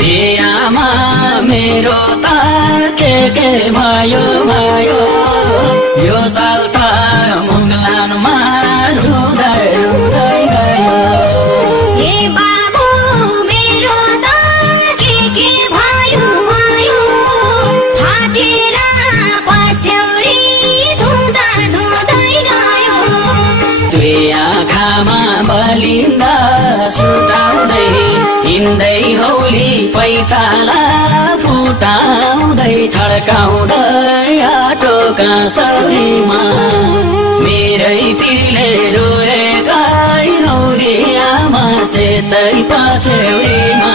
हे आमा मेरो त के भयो भयो यो साल त मुगलानमा रुँदै रुँदै गयो हे बाबु मेरो त के भयो भयो फाटेर पछ्यौरी धुँदा धुँदै गयो दुई आँखामा बलिन्दा छुटाउँदै हिँड्दै हौली पैताला फुटाउँदै छड्काउँदै आटोका सरीमा मेरै पिरले रोएका नौरी आमा सेतै पछ्यौरीमा